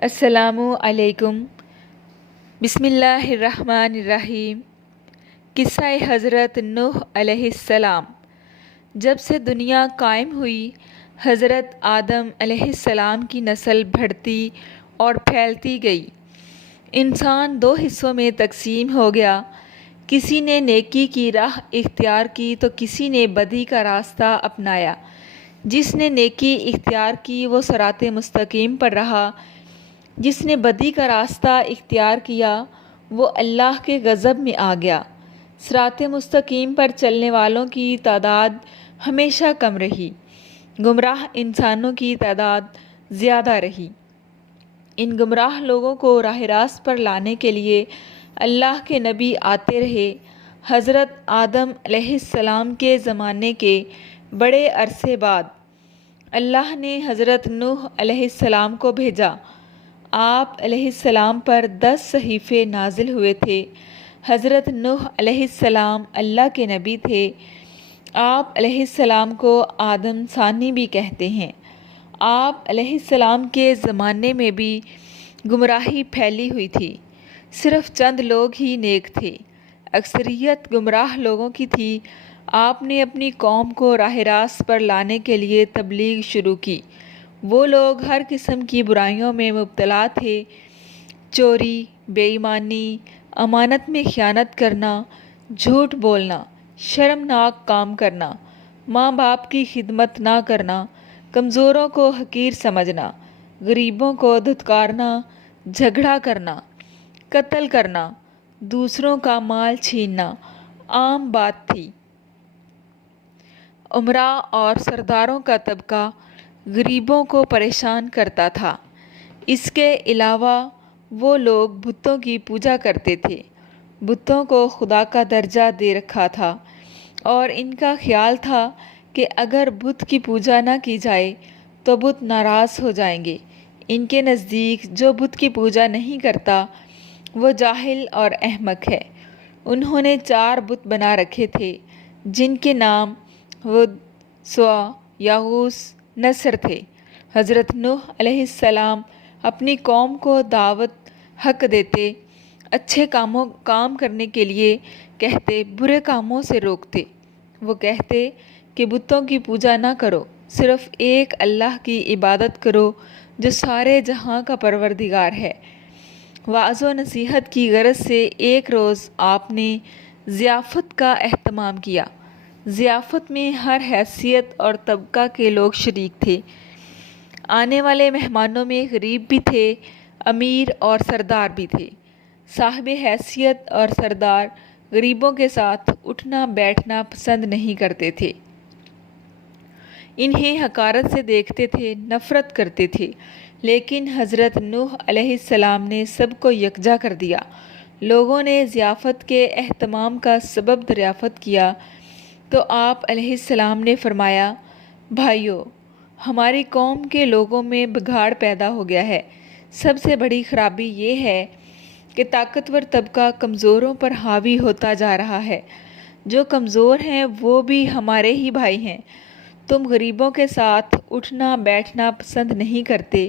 السلام علیکم۔ بسم اللہ الرحمن الرحیم۔ قصہ حضرت نوح علیہ السلام۔ جب سے دنیا قائم ہوئی، حضرت آدم علیہ السلام کی نسل بڑھتی اور پھیلتی گئی۔ انسان دو حصوں میں تقسیم ہو گیا، کسی نے نیکی کی راہ اختیار کی تو کسی نے بدی کا راستہ اپنایا۔ جس نے نیکی اختیار کی وہ صراط مستقیم پر رہا، جس نے بدی کا راستہ اختیار کیا وہ اللہ کے غضب میں آ گیا۔ صراط مستقیم پر چلنے والوں کی تعداد ہمیشہ کم رہی، گمراہ انسانوں کی تعداد زیادہ رہی۔ ان گمراہ لوگوں کو راہ راست پر لانے کے لیے اللہ کے نبی آتے رہے۔ حضرت آدم علیہ السلام کے زمانے کے بڑے عرصے بعد اللہ نے حضرت نوح علیہ السلام کو بھیجا۔ آپ علیہ السلام پر 10 صحیفے نازل ہوئے تھے۔ حضرت نوح علیہ السلام اللہ کے نبی تھے۔ آپ علیہ السلام کو آدم ثانی بھی کہتے ہیں۔ آپ علیہ السلام کے زمانے میں بھی گمراہی پھیلی ہوئی تھی، صرف چند لوگ ہی نیک تھے، اکثریت گمراہ لوگوں کی تھی۔ آپ نے اپنی قوم کو راہ راست پر لانے کے لیے تبلیغ شروع کی۔ وہ لوگ ہر قسم کی برائیوں میں مبتلا تھے، چوری، بے ایمانی، امانت میں خیانت کرنا، جھوٹ بولنا، شرمناک کام کرنا، ماں باپ کی خدمت نہ کرنا، کمزوروں کو حقیر سمجھنا، غریبوں کو دھتکارنا، جھگڑا کرنا، قتل کرنا، دوسروں کا مال چھیننا عام بات تھی۔ امراء اور سرداروں کا طبقہ غریبوں کو پریشان کرتا تھا۔ اس کے علاوہ وہ لوگ بتوں کی پوجا کرتے تھے، بتوں کو خدا کا درجہ دے رکھا تھا، اور ان کا خیال تھا کہ اگر بت کی پوجا نہ کی جائے تو بت ناراض ہو جائیں گے۔ ان کے نزدیک جو بت کی پوجا نہیں کرتا وہ جاہل اور احمق ہے۔ انہوں نے 4 بت بنا رکھے تھے جن کے نام ود، سوا، یغوث، نصر تھے۔ حضرت نوح علیہ السلام اپنی قوم کو دعوت حق دیتے، اچھے کام کرنے کے لیے کہتے، برے کاموں سے روکتے۔ وہ کہتے کہ بتوں کی پوجا نہ کرو، صرف ایک اللہ کی عبادت کرو جو سارے جہاں کا پروردگار ہے۔ وعظ و نصیحت کی غرض سے ایک روز آپ نے ضیافت کا اہتمام کیا۔ ضیافت میں ہر حیثیت اور طبقہ کے لوگ شریک تھے۔ آنے والے مہمانوں میں غریب بھی تھے، امیر اور سردار بھی تھے۔ صاحب حیثیت اور سردار غریبوں کے ساتھ اٹھنا بیٹھنا پسند نہیں کرتے تھے، انہیں حقارت سے دیکھتے تھے، نفرت کرتے تھے۔ لیکن حضرت نوح علیہ السلام نے سب کو یکجا کر دیا۔ لوگوں نے ضیافت کے اہتمام کا سبب دریافت کیا تو آپ علیہ السلام نے فرمایا، بھائیو، ہماری قوم کے لوگوں میں بگاڑ پیدا ہو گیا ہے۔ سب سے بڑی خرابی یہ ہے کہ طاقتور طبقہ کمزوروں پر حاوی ہوتا جا رہا ہے۔ جو کمزور ہیں وہ بھی ہمارے ہی بھائی ہیں۔ تم غریبوں کے ساتھ اٹھنا بیٹھنا پسند نہیں کرتے،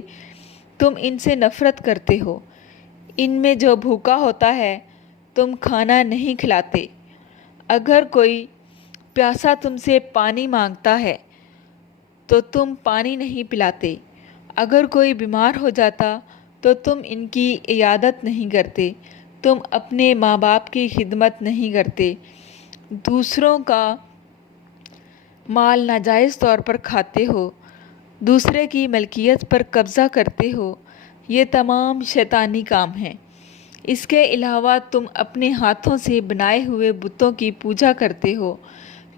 تم ان سے نفرت کرتے ہو۔ ان میں جو بھوکا ہوتا ہے تم کھانا نہیں کھلاتے۔ اگر کوئی پیاسا تم سے پانی مانگتا ہے تو تم پانی نہیں پلاتے۔ اگر کوئی بیمار ہو جاتا تو تم ان کی عیادت نہیں کرتے۔ تم اپنے ماں باپ کی خدمت نہیں کرتے، دوسروں کا مال ناجائز طور پر کھاتے ہو، دوسرے کی ملکیت پر قبضہ کرتے ہو۔ یہ تمام شیطانی کام ہیں۔ اس کے علاوہ تم اپنے ہاتھوں سے بنائے ہوئے بتوں کی پوجا کرتے ہو۔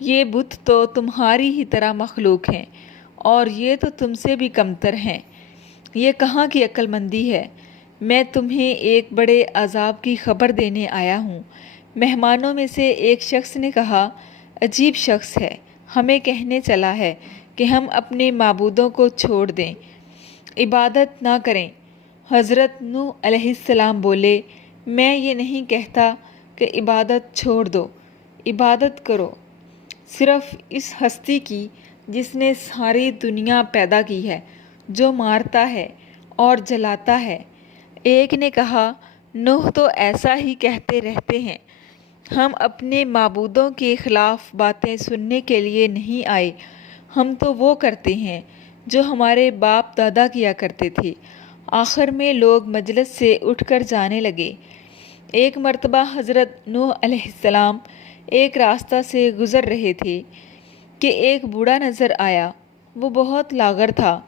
یہ بت تو تمہاری ہی طرح مخلوق ہیں اور یہ تو تم سے بھی کمتر ہیں۔ یہ کہاں کی عقل مندی ہے؟ میں تمہیں ایک بڑے عذاب کی خبر دینے آیا ہوں۔ مہمانوں میں سے ایک شخص نے کہا، عجیب شخص ہے، ہمیں کہنے چلا ہے کہ ہم اپنے معبودوں کو چھوڑ دیں، عبادت نہ کریں۔ حضرت نوح علیہ السلام بولے، میں یہ نہیں کہتا کہ عبادت چھوڑ دو، عبادت کرو صرف اس ہستی کی جس نے ساری دنیا پیدا کی ہے، جو مارتا ہے اور جلاتا ہے۔ ایک نے کہا، نوح تو ایسا ہی کہتے رہتے ہیں، ہم اپنے معبودوں کے خلاف باتیں سننے کے لیے نہیں آئے، ہم تو وہ کرتے ہیں جو ہمارے باپ دادا کیا کرتے تھے۔ آخر میں لوگ مجلس سے اٹھ کر جانے لگے۔ ایک مرتبہ حضرت نوح علیہ السلام ایک راستہ سے گزر رہے تھے کہ ایک بوڑھا نظر آیا۔ وہ بہت لاغر تھا،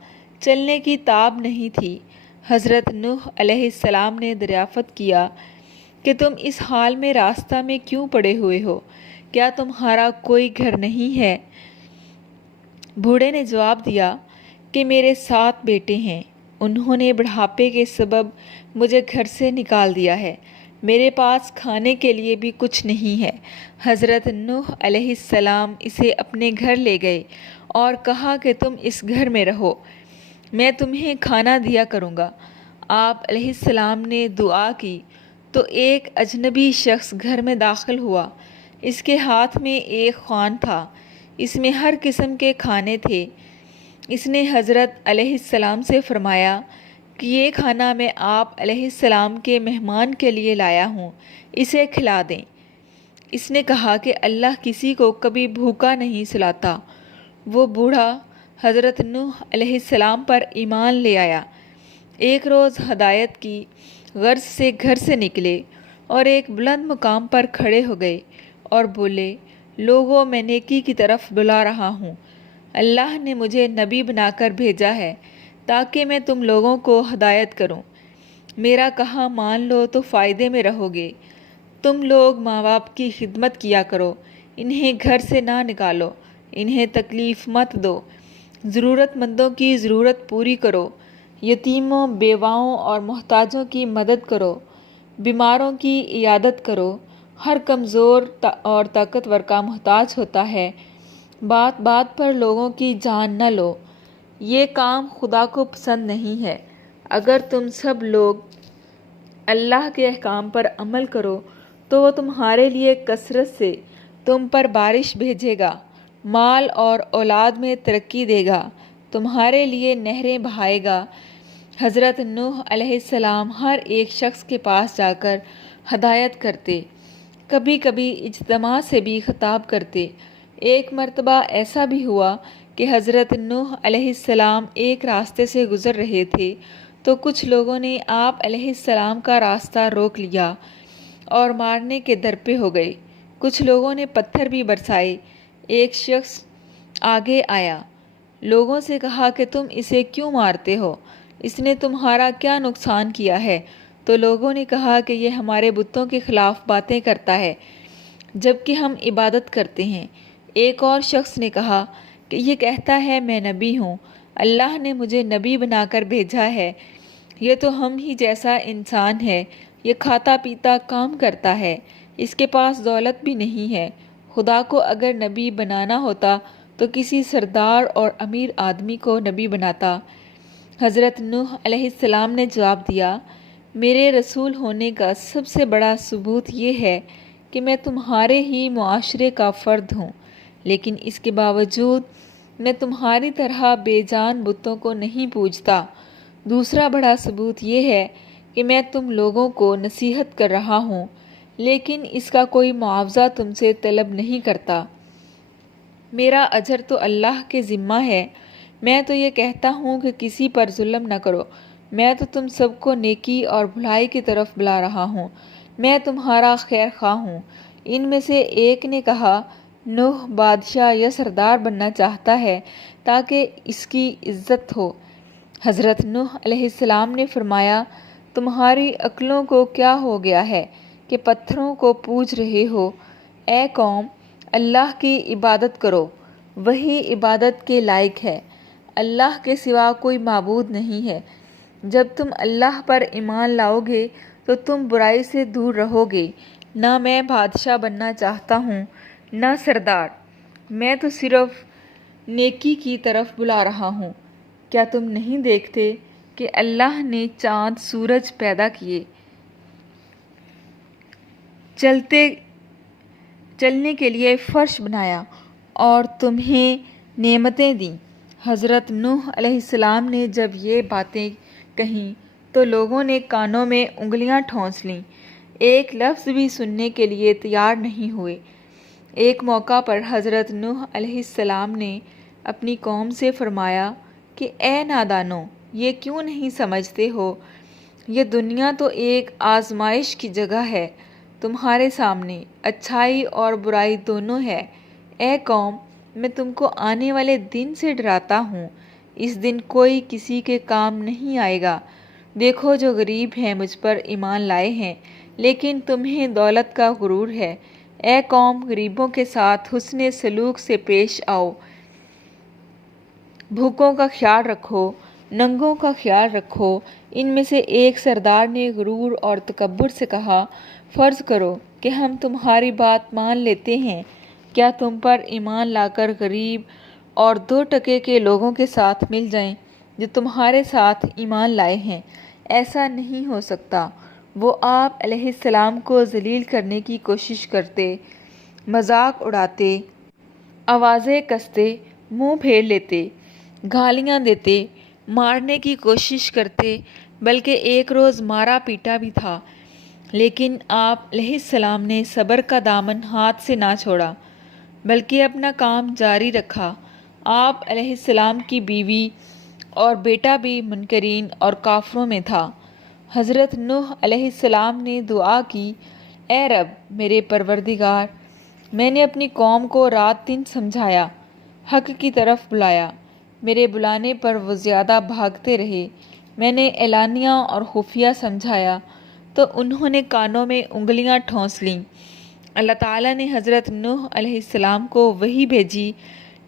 چلنے کی تاب نہیں تھی۔ حضرت نوح علیہ السلام نے دریافت کیا کہ تم اس حال میں راستہ میں کیوں پڑے ہوئے ہو؟ کیا تمہارا کوئی گھر نہیں ہے؟ بوڑھے نے جواب دیا کہ میرے 7 بیٹے ہیں، انہوں نے بڑھاپے کے سبب مجھے گھر سے نکال دیا ہے، میرے پاس کھانے کے لیے بھی کچھ نہیں ہے۔ حضرت نوح علیہ السلام اسے اپنے گھر لے گئے اور کہا کہ تم اس گھر میں رہو، میں تمہیں کھانا دیا کروں گا۔ آپ علیہ السلام نے دعا کی تو ایک اجنبی شخص گھر میں داخل ہوا۔ اس کے ہاتھ میں ایک خوان تھا، اس میں ہر قسم کے کھانے تھے۔ اس نے حضرت علیہ السلام سے فرمایا کہ یہ کھانا میں آپ علیہ السلام کے مہمان کے لیے لایا ہوں، اسے کھلا دیں۔ اس نے کہا کہ اللہ کسی کو کبھی بھوکا نہیں سلاتا۔ وہ بوڑھا حضرت نوح علیہ السلام پر ایمان لے آیا۔ ایک روز ہدایت کی غرض سے گھر سے نکلے اور ایک بلند مقام پر کھڑے ہو گئے اور بولے، لوگوں میں نیکی کی طرف بلا رہا ہوں، اللہ نے مجھے نبی بنا کر بھیجا ہے تاکہ میں تم لوگوں کو ہدایت کروں، میرا کہا مان لو تو فائدے میں رہو گے۔ تم لوگ ماں باپ کی خدمت کیا کرو، انہیں گھر سے نہ نکالو، انہیں تکلیف مت دو، ضرورت مندوں کی ضرورت پوری کرو، یتیموں، بیواؤں اور محتاجوں کی مدد کرو، بیماروں کی عیادت کرو، ہر کمزور اور طاقتور کا محتاج ہوتا ہے، بات بات پر لوگوں کی جان نہ لو، یہ کام خدا کو پسند نہیں ہے۔ اگر تم سب لوگ اللہ کے احکام پر عمل کرو تو وہ تمہارے لیے کثرت سے تم پر بارش بھیجے گا، مال اور اولاد میں ترقی دے گا، تمہارے لیے نہریں بہائے گا۔ حضرت نوح علیہ السلام ہر ایک شخص کے پاس جا کر ہدایت کرتے، کبھی کبھی اجتماع سے بھی خطاب کرتے۔ ایک مرتبہ ایسا بھی ہوا کہ حضرت نوح علیہ السلام ایک راستے سے گزر رہے تھے تو کچھ لوگوں نے آپ علیہ السلام کا راستہ روک لیا اور مارنے کے درپے ہو گئے۔ کچھ لوگوں نے پتھر بھی برسائے۔ ایک شخص آگے آیا، لوگوں سے کہا کہ تم اسے کیوں مارتے ہو؟ اس نے تمہارا کیا نقصان کیا ہے؟ تو لوگوں نے کہا کہ یہ ہمارے بتوں کے خلاف باتیں کرتا ہے جبکہ ہم عبادت کرتے ہیں۔ ایک اور شخص نے کہا کہ یہ کہتا ہے میں نبی ہوں، اللہ نے مجھے نبی بنا کر بھیجا ہے، یہ تو ہم ہی جیسا انسان ہے، یہ کھاتا پیتا کام کرتا ہے، اس کے پاس دولت بھی نہیں ہے، خدا کو اگر نبی بنانا ہوتا تو کسی سردار اور امیر آدمی کو نبی بناتا۔ حضرت نوح علیہ السلام نے جواب دیا، میرے رسول ہونے کا سب سے بڑا ثبوت یہ ہے کہ میں تمہارے ہی معاشرے کا فرد ہوں، لیکن اس کے باوجود میں تمہاری طرح بے جان بتوں کو نہیں پوجتا۔ دوسرا بڑا ثبوت یہ ہے کہ میں تم لوگوں کو نصیحت کر رہا ہوں، لیکن اس کا کوئی معاوضہ تم سے طلب نہیں کرتا، میرا اجر تو اللہ کے ذمہ ہے۔ میں تو یہ کہتا ہوں کہ کسی پر ظلم نہ کرو، میں تو تم سب کو نیکی اور بھلائی کی طرف بلا رہا ہوں، میں تمہارا خیر خواہ ہوں۔ ان میں سے ایک نے کہا، نوح بادشاہ یا سردار بننا چاہتا ہے تاکہ اس کی عزت ہو۔ حضرت نوح علیہ السلام نے فرمایا، تمہاری عقلوں کو کیا ہو گیا ہے کہ پتھروں کو پوج رہے ہو؟ اے قوم، اللہ کی عبادت کرو، وہی عبادت کے لائق ہے، اللہ کے سوا کوئی معبود نہیں ہے۔ جب تم اللہ پر ایمان لاؤ گے تو تم برائی سے دور رہو گے۔ نہ میں بادشاہ بننا چاہتا ہوں نہ سردار، میں تو صرف نیکی کی طرف بلا رہا ہوں۔ کیا تم نہیں دیکھتے کہ اللہ نے چاند سورج پیدا کیے، چلنے کے لیے فرش بنایا اور تمہیں نعمتیں دیں؟ حضرت نوح علیہ السلام نے جب یہ باتیں کہیں تو لوگوں نے کانوں میں انگلیاں ٹھونس لیں، ایک لفظ بھی سننے کے لیے تیار نہیں ہوئے۔ ایک موقع پر حضرت نوح علیہ السلام نے اپنی قوم سے فرمایا کہ اے نادانو، یہ کیوں نہیں سمجھتے ہو؟ یہ دنیا تو ایک آزمائش کی جگہ ہے، تمہارے سامنے اچھائی اور برائی دونوں ہے۔ اے قوم، میں تم کو آنے والے دن سے ڈراتا ہوں، اس دن کوئی کسی کے کام نہیں آئے گا۔ دیکھو جو غریب ہیں مجھ پر ایمان لائے ہیں، لیکن تمہیں دولت کا غرور ہے۔ اے قوم، غریبوں کے ساتھ حسن سلوک سے پیش آؤ، بھوکوں کا خیال رکھو، ننگوں کا خیال رکھو۔ ان میں سے ایک سردار نے غرور اور تکبر سے کہا، فرض کرو کہ ہم تمہاری بات مان لیتے ہیں، کیا تم پر ایمان لا کر غریب اور 2 ٹکے کے لوگوں کے ساتھ مل جائیں جو تمہارے ساتھ ایمان لائے ہیں؟ ایسا نہیں ہو سکتا۔ وہ آپ علیہ السلام کو ذلیل کرنے کی کوشش کرتے، مذاق اڑاتے، آوازیں کستے، منہ پھیر لیتے، گالیاں دیتے، مارنے کی کوشش کرتے، بلکہ ایک روز مارا پیٹا بھی تھا، لیکن آپ علیہ السلام نے صبر کا دامن ہاتھ سے نہ چھوڑا، بلکہ اپنا کام جاری رکھا۔ آپ علیہ السلام کی بیوی اور بیٹا بھی منکرین اور کافروں میں تھا۔ حضرت نوح علیہ السلام نے دعا کی، اے رب میرے پروردگار، میں نے اپنی قوم کو رات دن سمجھایا، حق کی طرف بلایا، میرے بلانے پر وہ زیادہ بھاگتے رہے۔ میں نے اعلانیہ اور خفیہ سمجھایا تو انہوں نے کانوں میں انگلیاں ٹھونس لیں۔ اللہ تعالیٰ نے حضرت نوح علیہ السلام کو وحی بھیجی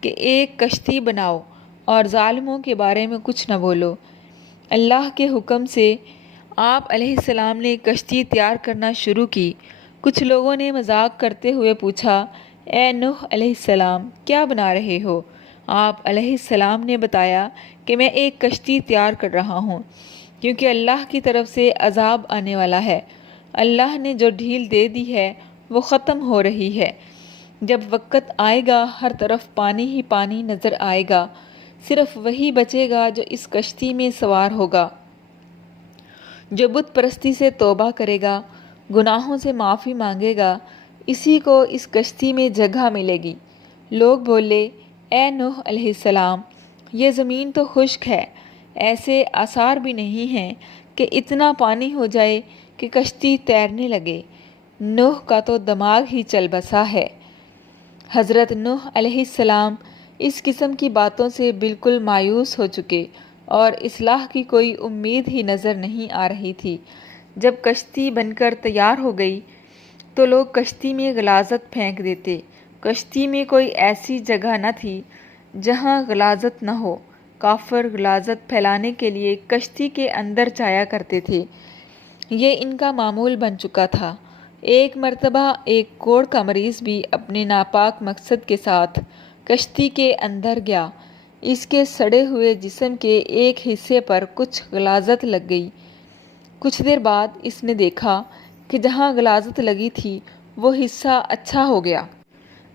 کہ ایک کشتی بناؤ اور ظالموں کے بارے میں کچھ نہ بولو۔ اللہ کے حکم سے آپ علیہ السلام نے کشتی تیار کرنا شروع کی۔ کچھ لوگوں نے مذاق کرتے ہوئے پوچھا، اے نوح علیہ السلام، کیا بنا رہے ہو؟ آپ علیہ السلام نے بتایا کہ میں ایک کشتی تیار کر رہا ہوں، کیونکہ اللہ کی طرف سے عذاب آنے والا ہے۔ اللہ نے جو ڈھیل دے دی ہے وہ ختم ہو رہی ہے۔ جب وقت آئے گا ہر طرف پانی ہی پانی نظر آئے گا، صرف وہی بچے گا جو اس کشتی میں سوار ہوگا، جو بت پرستی سے توبہ کرے گا، گناہوں سے معافی مانگے گا، اسی کو اس کشتی میں جگہ ملے گی۔ لوگ بولے، اے نوح علیہ السلام، یہ زمین تو خشک ہے، ایسے آثار بھی نہیں ہیں کہ اتنا پانی ہو جائے کہ کشتی تیرنے لگے۔ نوح کا تو دماغ ہی چل بسا ہے۔ حضرت نوح علیہ السلام اس قسم کی باتوں سے بالکل مایوس ہو چکے اور اصلاح کی کوئی امید ہی نظر نہیں آ رہی تھی۔ جب کشتی بن کر تیار ہو گئی تو لوگ کشتی میں غلاظت پھینک دیتے۔ کشتی میں کوئی ایسی جگہ نہ تھی جہاں غلاظت نہ ہو۔ کافر غلاظت پھیلانے کے لیے کشتی کے اندر جایا کرتے تھے، یہ ان کا معمول بن چکا تھا۔ ایک مرتبہ ایک کوڑ کا مریض بھی اپنے ناپاک مقصد کے ساتھ کشتی کے اندر گیا۔ اس کے سڑے ہوئے جسم کے ایک حصے پر کچھ غلاظت لگ گئی۔ کچھ دیر بعد اس نے دیکھا کہ جہاں غلاظت لگی تھی وہ حصہ اچھا ہو گیا۔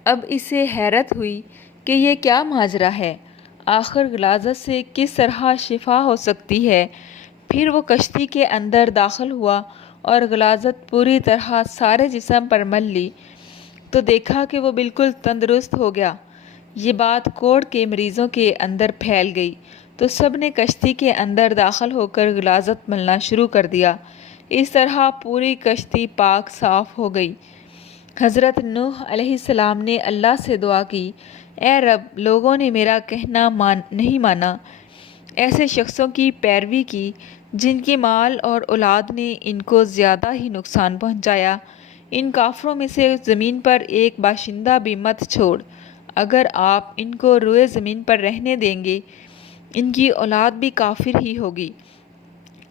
اب اسے حیرت ہوئی کہ یہ کیا ماجرا ہے، آخر غلاظت سے کس طرح شفا ہو سکتی ہے۔ پھر وہ کشتی کے اندر داخل ہوا اور غلاظت پوری طرح سارے جسم پر مل لی تو دیکھا کہ وہ بالکل تندرست ہو گیا۔ یہ بات کوڑ کے مریضوں کے اندر پھیل گئی تو سب نے کشتی کے اندر داخل ہو کر غلاظت ملنا شروع کر دیا۔ اس طرح پوری کشتی پاک صاف ہو گئی۔ حضرت نوح علیہ السلام نے اللہ سے دعا کی، اے رب، لوگوں نے میرا کہنا نہیں مانا، ایسے شخصوں کی پیروی کی جن کی مال اور اولاد نے ان کو زیادہ ہی نقصان پہنچایا۔ ان کافروں میں سے زمین پر ایک باشندہ بھی مت چھوڑ، اگر آپ ان کو روئے زمین پر رہنے دیں گے ان کی اولاد بھی کافر ہی ہوگی۔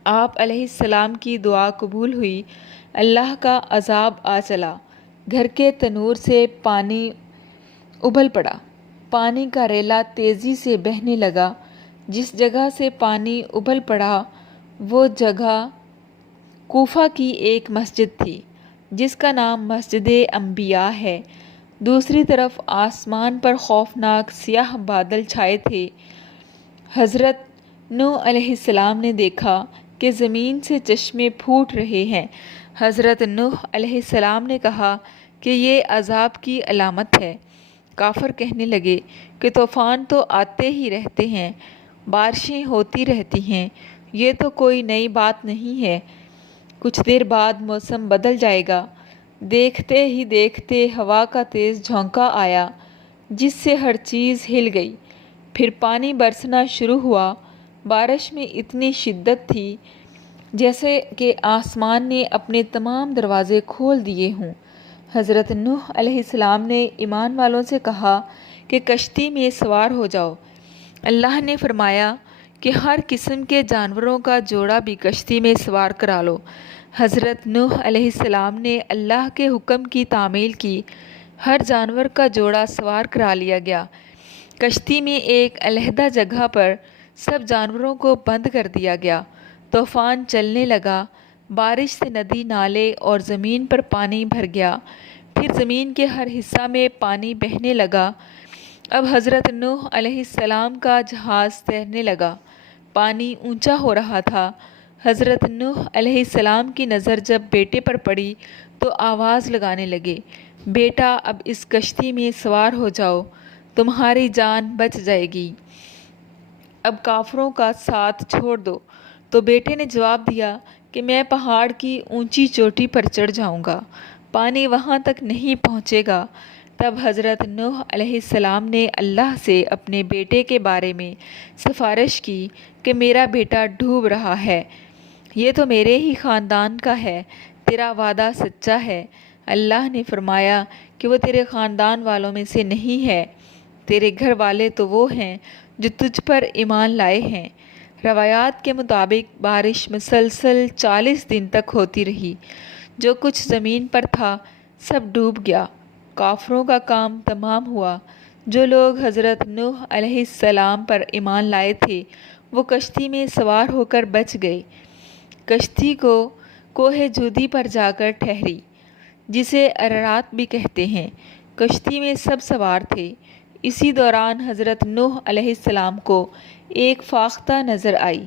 آپ علیہ السلام کی دعا قبول ہوئی، اللہ کا عذاب آ چلا، گھر کے تنور سے پانی ابل پڑا، پانی کا ریلا تیزی سے بہنے لگا۔ جس جگہ سے پانی ابل پڑا وہ جگہ کوفہ کی ایک مسجد تھی جس کا نام مسجد انبیاء ہے۔ دوسری طرف آسمان پر خوفناک سیاہ بادل چھائے تھے۔ حضرت نوح علیہ السلام نے دیکھا کہ زمین سے چشمے پھوٹ رہے ہیں۔ حضرت نوح علیہ السلام نے کہا کہ یہ عذاب کی علامت ہے۔ کافر کہنے لگے کہ طوفان تو آتے ہی رہتے ہیں، بارشیں ہوتی رہتی ہیں، یہ تو کوئی نئی بات نہیں ہے۔ کچھ دیر بعد موسم بدل جائے گا۔ دیکھتے ہی دیکھتے ہوا کا تیز جھونکا آیا جس سے ہر چیز ہل گئی۔ پھر پانی برسنا شروع ہوا۔ بارش میں اتنی شدت تھی جیسے کہ آسمان نے اپنے تمام دروازے کھول دیے ہوں۔ حضرت نوح علیہ السلام نے ایمان والوں سے کہا کہ کشتی میں سوار ہو جاؤ۔ اللہ نے فرمایا کہ ہر قسم کے جانوروں کا جوڑا بھی کشتی میں سوار کرا لو۔ حضرت نوح علیہ السلام نے اللہ کے حکم کی تعمیل کی۔ ہر جانور کا جوڑا سوار کرا لیا گیا۔ کشتی میں ایک علیحدہ جگہ پر سب جانوروں کو بند کر دیا گیا۔ طوفان چلنے لگا۔ بارش سے ندی، نالے اور زمین پر پانی بھر گیا۔ پھر زمین کے ہر حصہ میں پانی بہنے لگا۔ اب حضرت نوح علیہ السلام کا جہاز تیرنے لگا۔ پانی اونچا ہو رہا تھا۔ حضرت نوح علیہ السلام کی نظر جب بیٹے پر پڑی تو آواز لگانے لگے، بیٹا اب اس کشتی میں سوار ہو جاؤ، تمہاری جان بچ جائے گی، اب کافروں کا ساتھ چھوڑ دو۔ تو بیٹے نے جواب دیا کہ میں پہاڑ کی اونچی چوٹی پر چڑھ جاؤں گا، پانی وہاں تک نہیں پہنچے گا۔ تب حضرت نوح علیہ السلام نے اللہ سے اپنے بیٹے کے بارے میں سفارش کی کہ میرا بیٹا ڈوب رہا ہے، یہ تو میرے ہی خاندان کا ہے، تیرا وعدہ سچا ہے۔ اللہ نے فرمایا کہ وہ تیرے خاندان والوں میں سے نہیں ہے، تیرے گھر والے تو وہ ہیں جو تجھ پر ایمان لائے ہیں۔ روایات کے مطابق بارش مسلسل 40 دن تک ہوتی رہی۔ جو کچھ زمین پر تھا سب ڈوب گیا۔ کافروں کا کام تمام ہوا۔ جو لوگ حضرت نوح علیہ السلام پر ایمان لائے تھے وہ کشتی میں سوار ہو کر بچ گئے۔ کشتی کوہ جودی پر جا کر ٹھہری، جسے ارارات بھی کہتے ہیں۔ کشتی میں سب سوار تھے۔ اسی دوران حضرت نوح علیہ السلام کو ایک فاختہ نظر آئی۔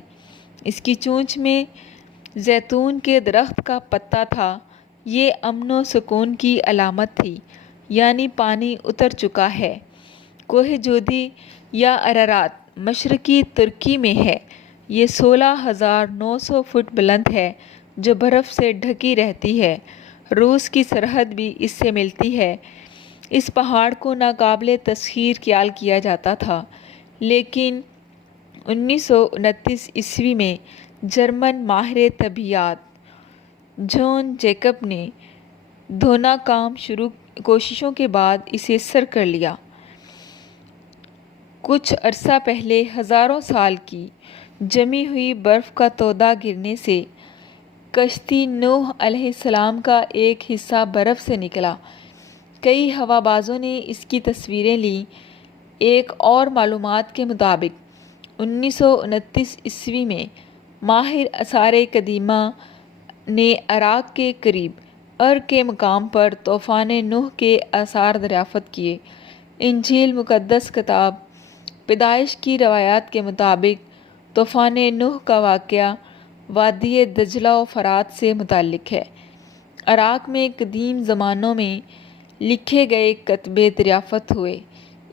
اس کی چونچ میں زیتون کے درخت کا پتا تھا۔ یہ امن و سکون کی علامت تھی، یعنی پانی اتر چکا ہے۔ کوہ جودی یا ارارات مشرقی ترکی میں ہے۔ یہ 16,900 فٹ بلند ہے جو برف سے ڈھکی رہتی ہے۔ روس کی سرحد بھی اس سے ملتی ہے۔ اس پہاڑ کو ناقابل تسخیر خیال کیا جاتا تھا، لیکن 1929 عیسوی میں جرمن ماہر طبیعیات جان جیکب نے ناکام کوششوں کے بعد اسے سر کر لیا۔ کچھ عرصہ پہلے ہزاروں سال کی جمی ہوئی برف کا تودہ گرنے سے کشتی نوح علیہ السلام کا ایک حصہ برف سے نکلا۔ کئی ہوا بازوں نے اس کی تصویریں لیں۔ ایک اور معلومات کے مطابق 1929 عیسوی میں ماہر آثار قدیمہ نے عراق کے قریب ار کے مقام پر طوفان نوح کے آثار دریافت کیے۔ انجیل مقدس کتاب پیدائش کی روایات کے مطابق طوفان نوح کا واقعہ وادی دجلہ و فرات سے متعلق ہے۔ عراق میں قدیم زمانوں میں لکھے گئے کتبے دریافت ہوئے۔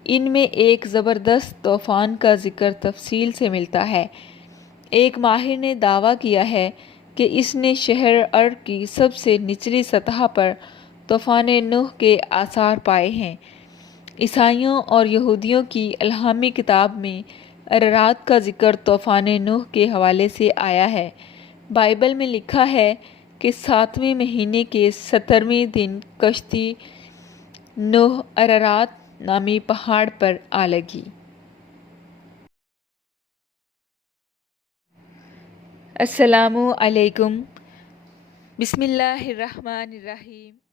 ان میں ایک زبردست طوفان کا ذکر تفصیل سے ملتا ہے۔ ایک ماہر نے دعویٰ کیا ہے کہ اس نے شہر ار کی سب سے نچلی سطح پر طوفان نوح کے آثار پائے ہیں۔ عیسائیوں اور یہودیوں کی الہامی کتاب میں ارارات کا ذکر طوفان نوح کے حوالے سے آیا ہے۔ بائبل میں لکھا ہے کہ 7ویں مہینے کے 17ویں دن کشتی نوح ارارات نامی پہاڑ پر آ لگی۔ السلام علیکم۔ بسم اللہ الرحمن الرحیم۔